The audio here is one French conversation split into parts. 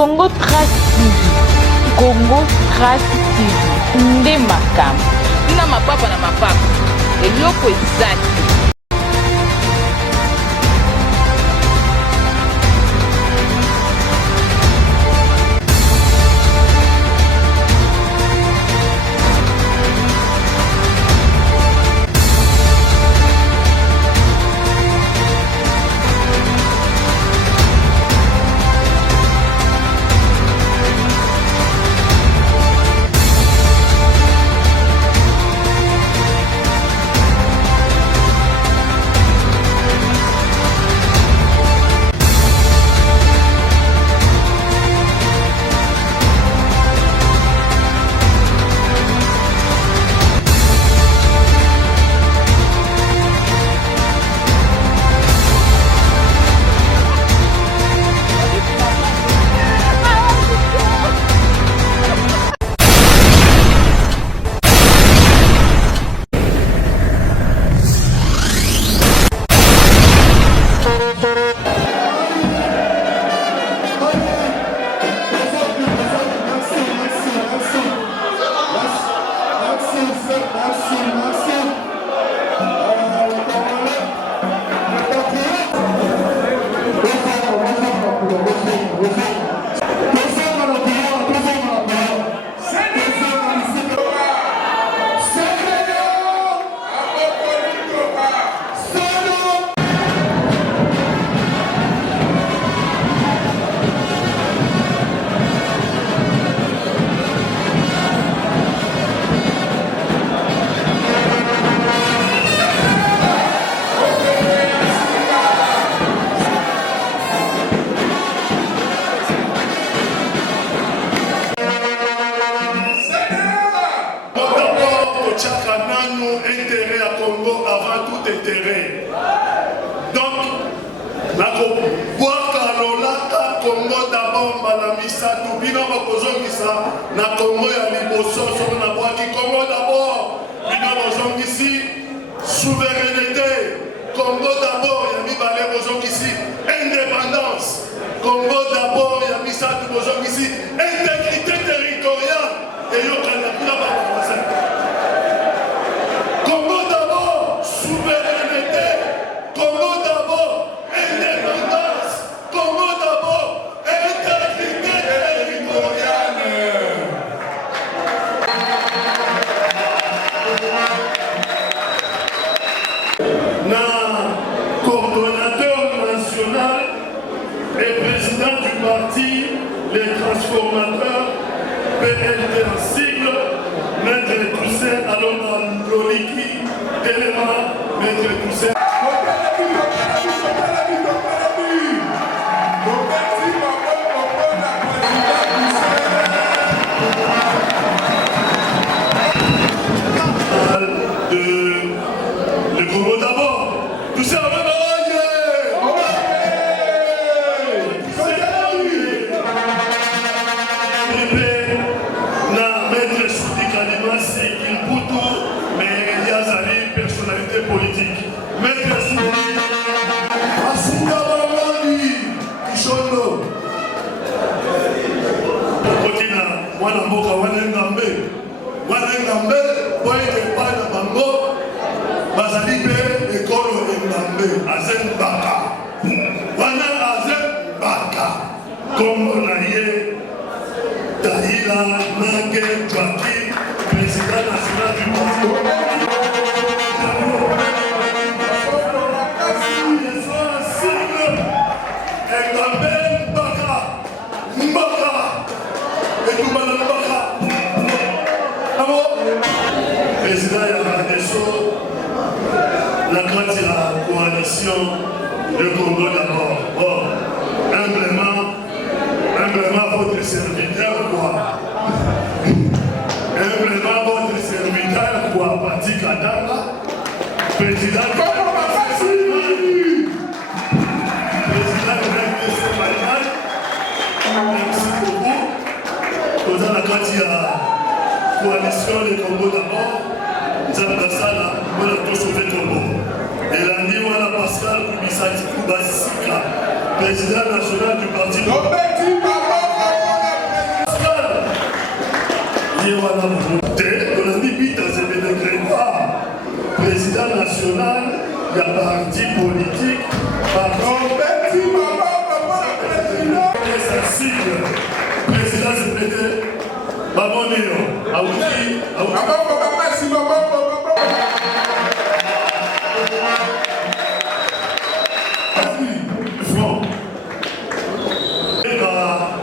Congo Trace TV. Congo Trace TV. Nde makambo. Na mapapa na mapapa. Eloko ezali. Intérêt à Congo avant tout intérêt. Donc, la Congo d'abord, Malamisa, tout bien, na Congo ya liboso, na Congo d'abord, bien ici, souveraineté. Congo d'abord, ya mi balé ici, indépendance. Congo d'abord, ya mi sa tout ici, intégrité territoriale. Et yo kana Congo d'abord, souveraineté. Congo d'abord, indépendance. Congo d'abord, intégrité territoriale. Na coordonnateur national et président du parti Les Transformateurs, PLT en sigle, Maître Toussaint Alon Loliki, Téléma, Maître Toussaint. Le Congo d'abord, Toussaint politique. Maître Asunga Balangani, Kishono. Kokina, wana mboka wana ngambe. Wana ngambe, pointe pas na bango. Bazali pe ekolo ngambe, azen baka. Wana azen baka. Kongo na ye, Taïla, Nage, Joaquim, président national du Congo. Président Yamadeso, la grande coalition de Congo d'abord. Bon, humblement votre serviteur, quoi. Humblement votre serviteur, quoi. Pati Kadanga, président de merci beaucoup. Dans la coalition de Congo d'abord, Zambasala, voilà tout sauver Congo. Et la nuit, voilà Pascal Kubisati Kubasika, président national du parti. président national, il y a parti politique, pardon, président secrétaire, Maman Néo,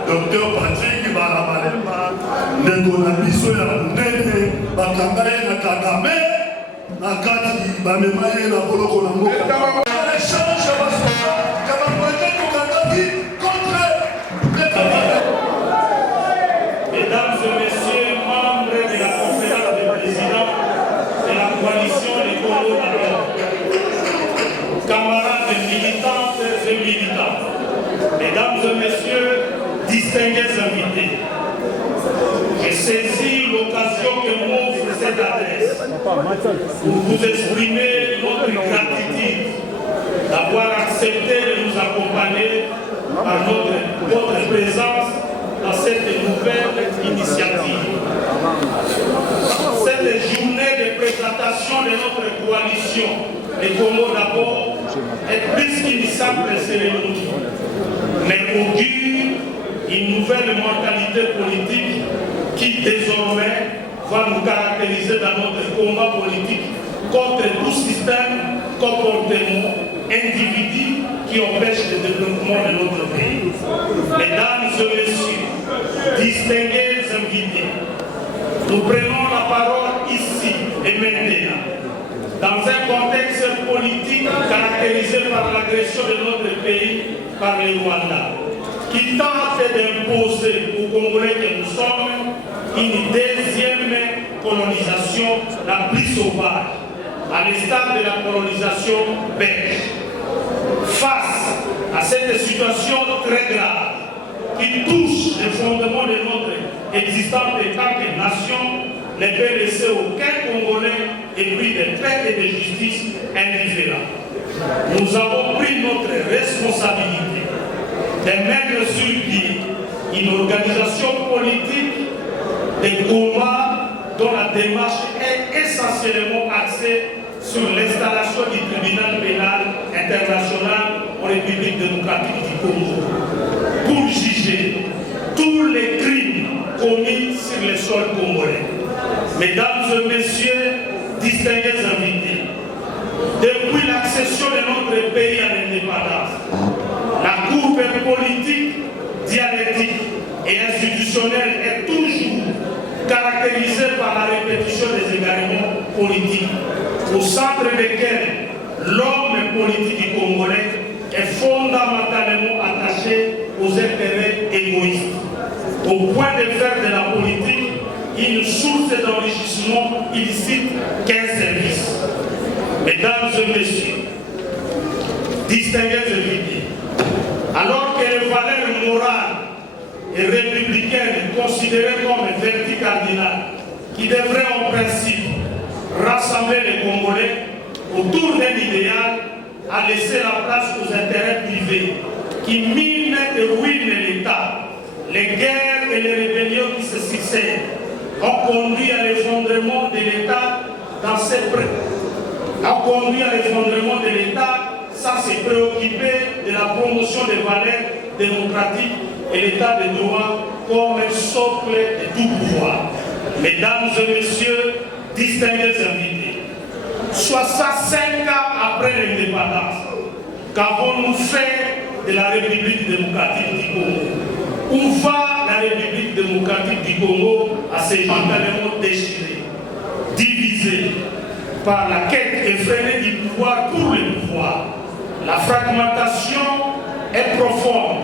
Docteur Patrick Baramalema, Ndekona biso ya Ndende, bakanga ye na Kagame, na kati bamema ye na boloko na mboka. Échange basoka, kabamwete kokangaki contre les Kagame. Mesdames et messieurs, membres de la conférence des présidents de la coalition des Congo d'Alors, camarades militantes et militants, mesdames et messieurs, distingués invités, je saisis l'occasion que m'offre cette adresse pour vous exprimer notre gratitude d'avoir accepté de nous accompagner par votre présence dans cette nouvelle initiative. Cette journée de présentation de notre coalition, les Congo d'abord, est plus qu'une simple cérémonie, mais augure une nouvelle mentalité politique qui désormais va nous caractériser dans notre combat politique contre tout système, comportement, individu qui empêche le développement de notre pays. Mesdames et messieurs, distingués invités, nous prenons la parole ici et maintenant dans un contexte politique caractérisé par l'agression de notre pays par le Rwanda, qui tente d'imposer aux Congolais que nous sommes une deuxième colonisation la plus sauvage, à l'instar de la colonisation belge. Face à cette situation très grave qui touche les fondements de notre existence en tant que nation, ne peut laisser aucun Congolais épris de traite et de justice indifférent. Nous avons pris notre responsabilité de mettre sur pied une organisation politique de combat dont la démarche est essentiellement axée sur l'installation du tribunal pénal international en République démocratique du Congo pour juger tous les crimes commis sur le sol congolais. Mesdames et messieurs, distingués invités, depuis l'accession de notre pays à l'indépendance, la courbe politique, dialectique et institutionnelle est toujours caractérisée par la répétition des égarements politiques, au centre desquels l'homme politique congolais est fondamentalement attaché aux intérêts égoïstes, au point de faire de la politique une source d'enrichissement illicite qu'un service. Mesdames et messieurs, distingués invités, alors que les valeurs morales et républicaines considérées comme vertu cardinales qui devraient en principe rassembler les Congolais autour d'un idéal à laisser la place aux intérêts privés qui minent et ruinent l'État. Les guerres et les rébellions qui se succèdent ont conduit à l'effondrement de l'État sans se préoccuper de la promotion des valeurs démocratiques et l'état de droit comme un socle de tout pouvoir. Mesdames et messieurs, distingués invités, 65 ans après l'indépendance, qu'avons-nous fait de la République démocratique du Congo? Où va la République démocratique du Congo à se brutalement déchirée, divisée par la quête effrénée du pouvoir pour le pouvoir? La fragmentation est profonde,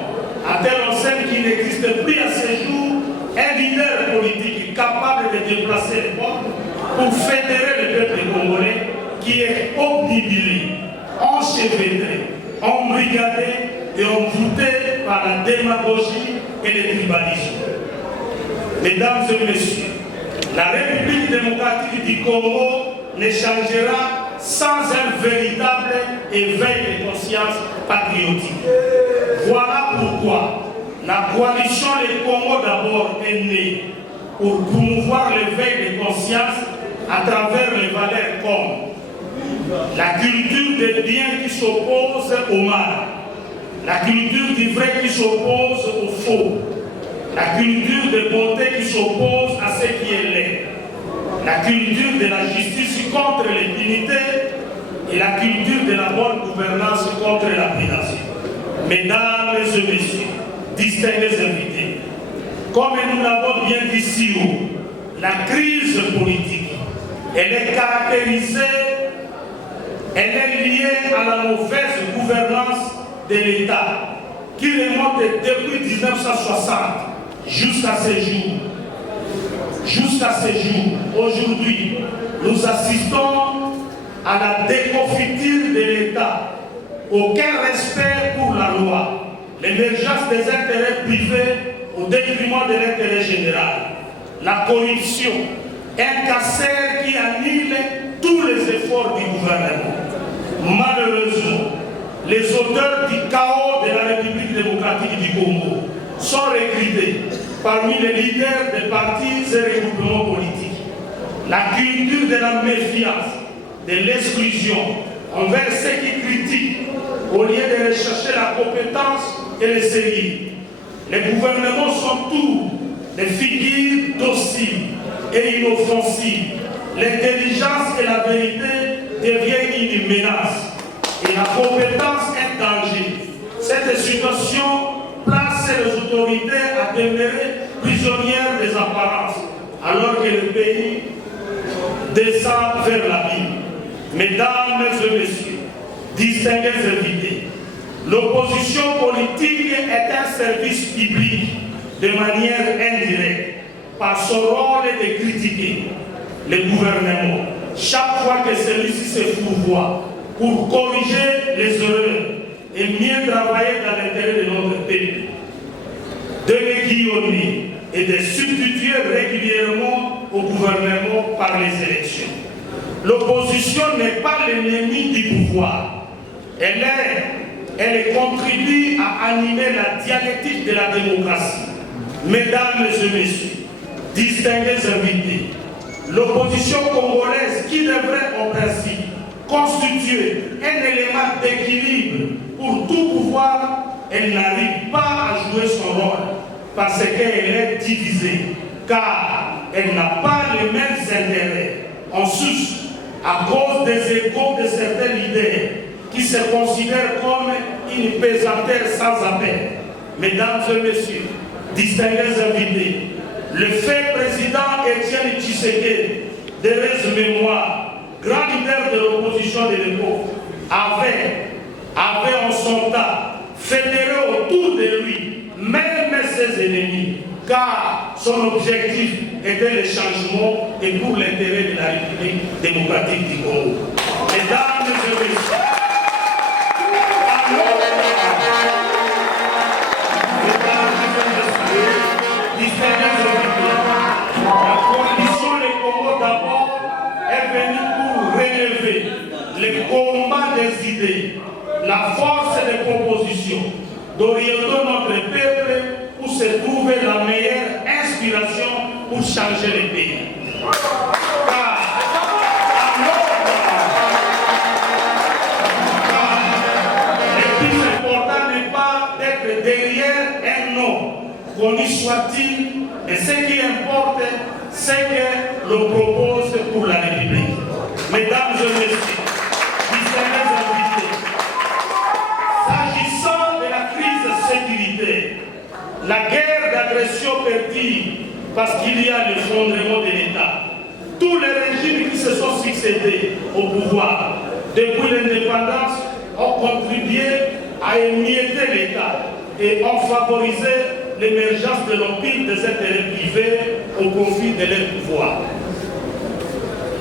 à telle enseigne qu'il n'existe plus à ce jour un leader politique capable de déplacer les peuples pour fédérer le peuple congolais qui est obnubilé, enchevêtré, embrigadé et envoûté par la démagogie et le tribalisme. Mesdames et messieurs, la République démocratique du Congo ne changera sans un véritable éveil de conscience patriotique. Voilà pourquoi la coalition Les Congo d'abord est née pour promouvoir l'éveil des consciences à travers les valeurs comme la culture des biens qui s'oppose au mal, la culture du vrai qui s'oppose au faux, la culture de bonté qui s'oppose à ce qui est laid, la culture de la justice contre l'impunité et la culture de la bonne gouvernance contre la prédation. Mesdames et messieurs, distingués invités, comme nous l'avons bien dit si haut, la crise politique, elle est caractérisée, elle est liée à la mauvaise gouvernance de l'État qui remonte depuis 1960 jusqu'à ces jours. Jusqu'à ces jours, aujourd'hui, nous assistons à la déconfiture de l'État. Aucun respect pour la loi, l'émergence des intérêts privés au détriment de l'intérêt général, la corruption, un cancer qui annule tous les efforts du gouvernement. Malheureusement, les auteurs du chaos de la République démocratique du Congo sont recrutés parmi les leaders des partis et regroupements politiques. La culture de la méfiance, de l'exclusion envers ceux qui critiquent, au lieu de rechercher la compétence et le sérieux. Les gouvernements sont tous des figures dociles et inoffensives. L'intelligence et la vérité deviennent une menace et la compétence un danger. Cette situation place les autorités à demeurer prisonnières des apparences, alors que le pays descend vers l'abîme. Mesdames et messieurs, distingués invités, l'opposition politique est un service public de manière indirecte par son rôle de critiquer le gouvernement chaque fois que celui-ci se fourvoie pour corriger les erreurs et mieux travailler dans l'intérêt de notre pays, de les guillonner et de substituer régulièrement au gouvernement par les élections. L'opposition n'est pas l'ennemi du pouvoir. Elle contribue à animer la dialectique de la démocratie. Mesdames et messieurs, distingués invités, l'opposition congolaise qui devrait en principe constituer un élément d'équilibre pour tout pouvoir, elle n'arrive pas à jouer son rôle parce qu'elle est divisée, car elle n'a pas les mêmes intérêts. En sus, à cause des égos de certains leaders qui se considèrent comme une pesanteur sans appel. Mesdames et messieurs, distingués invités, le fait président Étienne Tshisekedi, de mémoire, grand leader de l'opposition de l'époque, avait en son temps fédéré autour de lui, même ses ennemis, car son objectif était le changement et pour l'intérêt de la République démocratique du Congo. Mesdames et messieurs, la coalition Les Congo d'abord est venue pour relever les combats des idées, la force des propositions, d'orienter notre peuple pour se trouver la meilleure inspiration pour changer le pays. Car le plus important n'est pas d'être derrière un nom, connu soit-il, et ce qui importe, c'est que l'on propose pour la République. Mesdames et messieurs, distingués invités, s'agissant de la crise sécuritaire, la guerre d'agression perdue parce qu'il y a l'effondrement de l'État, tous les régimes qui se sont succédés au pouvoir depuis l'indépendance ont contribué à émietter l'État et ont favorisé l'émergence de l'empire des intérêts privés au profit de leur pouvoir.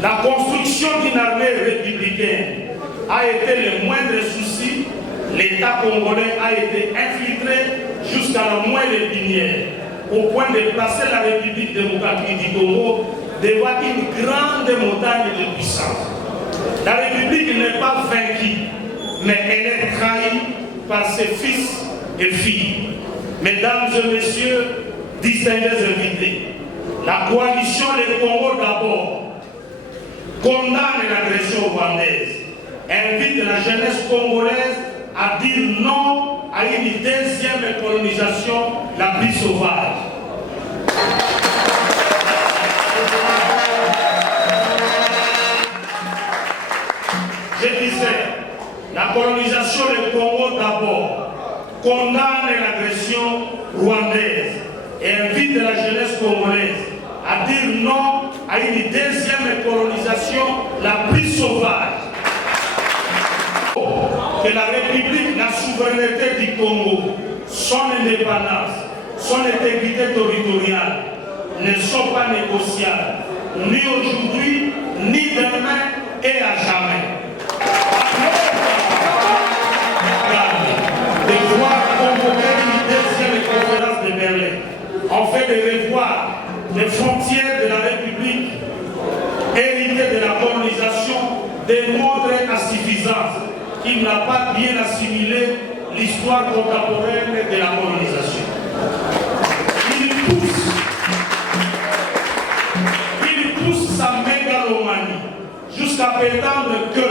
La construction d'une armée républicaine a été le moindre souci. L'État congolais a été infiltré jusqu'à la moelle épinière, au point de placer la République démocratique du Congo devant une grande montagne de puissance. La République n'est pas vaincue, mais elle est trahie par ses fils et filles. Mesdames et messieurs, distingués invités, La coalition des Congo d'abord condamne l'agression rwandaise, invite la jeunesse congolaise à dire non à une deuxième colonisation la plus sauvage. Je disais, la colonisation du Congo d'abord condamne l'agression rwandaise et invite la jeunesse congolaise à dire non à une deuxième colonisation la plus sauvage. Que la République, la souveraineté du Congo, son indépendance, son intégrité territoriale ne sont pas négociables, ni aujourd'hui, ni demain et à jamais. De voir convoquer une deuxième conférence de Berlin, en fait de revoir les frontières de la République héritées de la colonisation, démontre à suffisance qu'il n'a pas bien assimilé l'histoire contemporaine de la colonisation. Il pousse sa mégalomanie jusqu'à prétendre que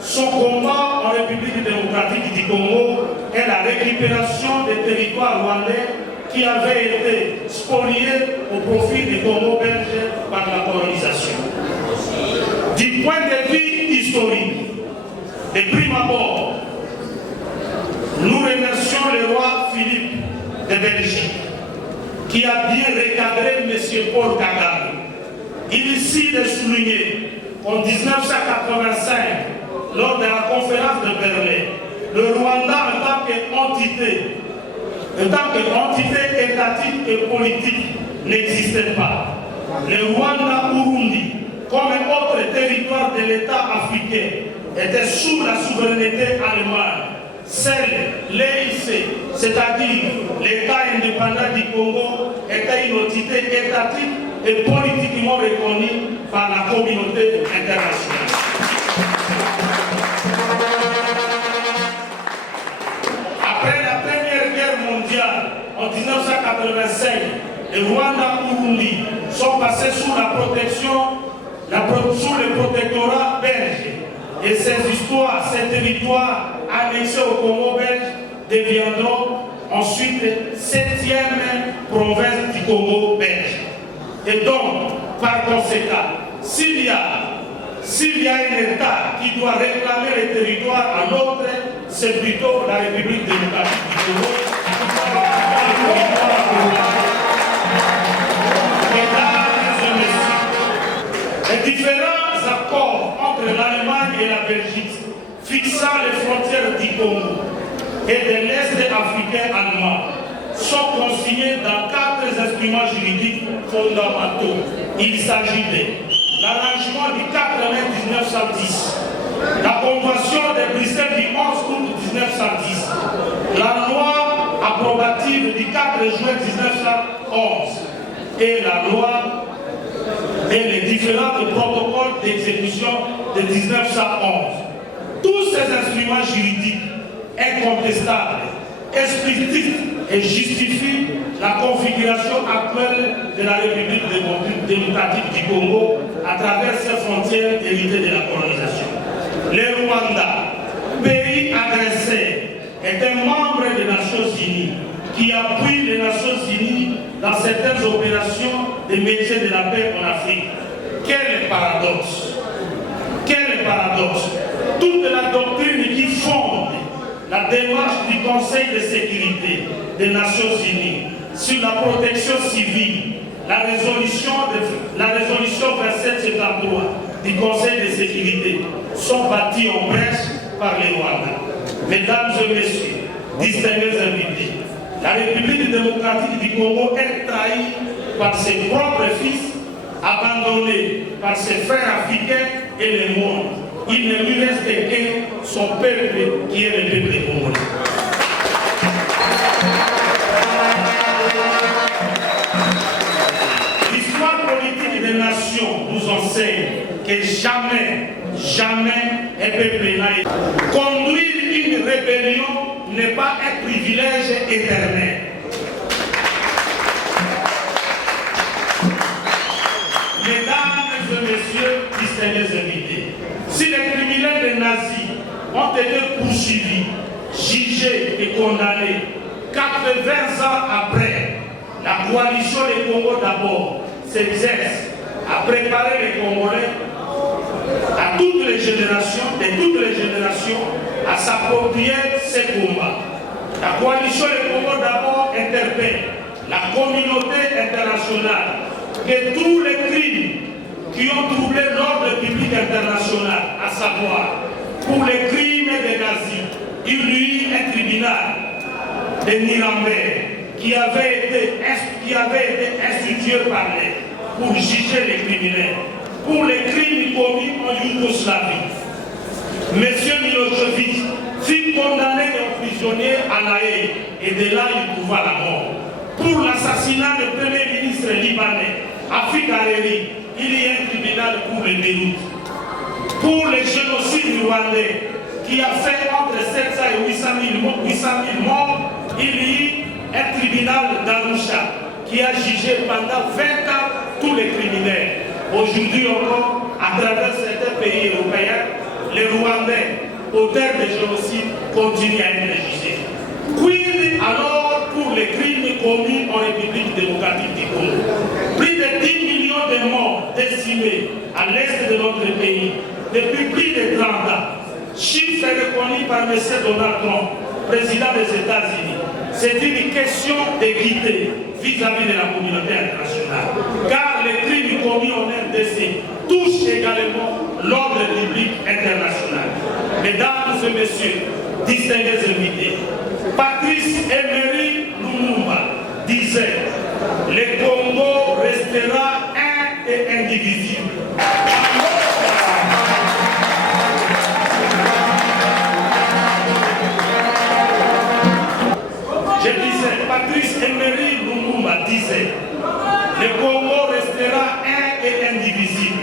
son combat en République démocratique du Congo est la récupération des territoires rwandais qui avaient été spoliés au profit du Congo belge par la colonisation. Du point de vue historique, de prime abord, nous remercions le roi Philippe de Belgique qui a bien recadré M. Paul Kagame. Il de souligner en 1985, lors de la conférence de Berlin, le Rwanda en tant qu'entité étatique et politique n'existait pas. Le Rwanda-Urundi, comme un autre territoire de l'État africain, était sous la souveraineté allemande. Seul l'EIC, c'est-à-dire l'État indépendant du Congo, était une entité étatique et politiquement reconnue par la communauté internationale. Après la Première Guerre mondiale, en 1985, le Rwanda et Burundi sont passés sous la protection, sous le protectorat belge. Et ces histoires, ces territoires annexés au Congo belge deviendront ensuite 7e province du Congo belge. Et donc, par conséquent, s'il y a un État qui doit réclamer les territoires à l'autre, c'est plutôt la République démocratique du Congo qui doit réclamer les territoires à l'autre. Mesdames et messieurs, les différents accords entre l'Allemagne et la Belgique fixant les frontières du Congo et de l'Est africain allemand sont consignés dans 4 instruments juridiques fondamentaux. Il s'agit de l'arrangement du 4 mai 1910, la convention de Bruxelles du 11 août 1910, la loi approbative du 4 juin 1911 et la loi et les différents protocoles d'exécution de 1911. Tous ces instruments juridiques incontestables explicitent et justifient la configuration actuelle de la République démocratique du Congo à travers ses frontières héritées de la colonisation. Le Rwanda, pays agresseur, est un membre des Nations Unies qui appuie les Nations Unies dans certaines opérations de métiers de la paix en Afrique. Quel paradoxe! Quel paradoxe! Toute la doctrine qui fonde la démarche du Conseil de sécurité des Nations Unies sur la protection civile, la résolution 2773 du Conseil de sécurité sont bâties en brèche par les Rwandais. Mesdames et messieurs, distingués invités, la République démocratique du Congo est trahie par ses propres fils, abandonnée par ses frères africains et le monde. Il ne lui reste que son peuple qui est le peuple congolais. L'histoire politique des nations nous enseigne que jamais un peuple n'a été. Conduire une rébellion n'est pas un privilège éternel. messieurs, distingués invités, si les criminels des nazis ont été poursuivis, jugés et condamnés 80 ans après, la coalition des Congo d'abord s'exerce à préparer les Congolais à toutes les générations, à s'approprier ces combats. La coalition des Congo d'abord interpelle la communauté internationale que tous les crimes qui ont troublé l'ordre public international, à savoir pour les crimes des nazis, il y eut un tribunal de Nuremberg qui avait été institué par pour juger les criminels pour les crimes commis en Yougoslavie. Monsieur Milosevic fut condamné et emprisonné à La Haye et de là il trouva la mort. Pour l'assassinat du premier ministre libanais, Afik Hariri, il y a un tribunal pour les Beyrouth. Pour les génocides rwandais, qui a fait entre 700 et 800 000 morts, il y a eu un tribunal d'Arusha qui a jugé pendant 20 ans tous les criminels. Aujourd'hui encore, à travers certains pays européens, les Rwandais, auteurs de génocide, continuent à être jugés. Quid alors pour les crimes commis en République démocratique du Congo? Plus de 10 millions de morts décimés à l'est de notre pays depuis plus de 30 ans. Chiffre reconnu par M. Donald Trump, président des États-Unis. C'est une question d'équité vis-à-vis de la communauté internationale. Car les crimes commis en RDC touchent également l'ordre public international. Mesdames et messieurs, distingués invités, Patrice Emery Lumumba disait « Le Congo restera un et indivisible ». Je disais, Patrice Emery Lumumba disait, le Congo restera un et indivisible.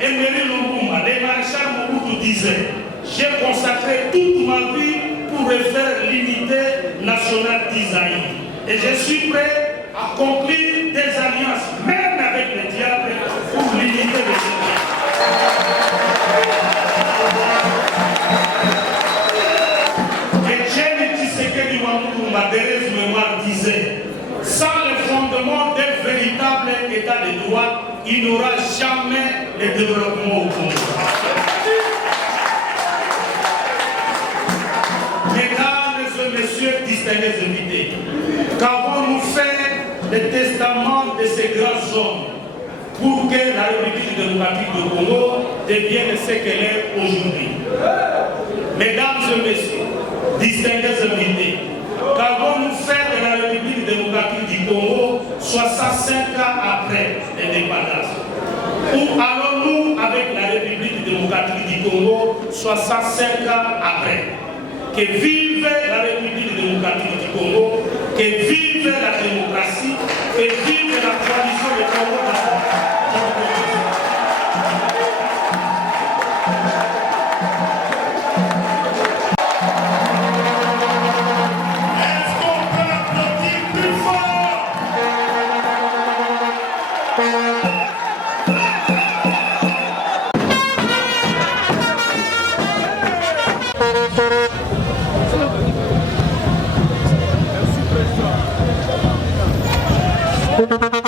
Emery Lumumba, le maréchal Mobutu disait, j'ai consacré toute ma vie pour refaire l'unité nationale d'Isaïe. Et je suis prêt à conclure des alliances, même avec le diable, pour l'unité de ce pays. Thérèse Mémoire disait, sans le fondement d'un véritable état de droit, il n'y aura jamais de développement au Congo. Mesdames et messieurs, distingués invités, qu'avons-nous fait le testament de ces grands hommes pour que la République démocratique du Congo devienne ce qu'elle est aujourd'hui? Mesdames et messieurs, distingués invités, qu'avons-nous fait de la République démocratique du Congo 65 ans après l'indépendance? Où allons-nous avec la République démocratique du Congo 65 ans après? Que vive la République démocratique du Congo, que vive la démocratie, que vive la coalition du Congo. Merci, Président.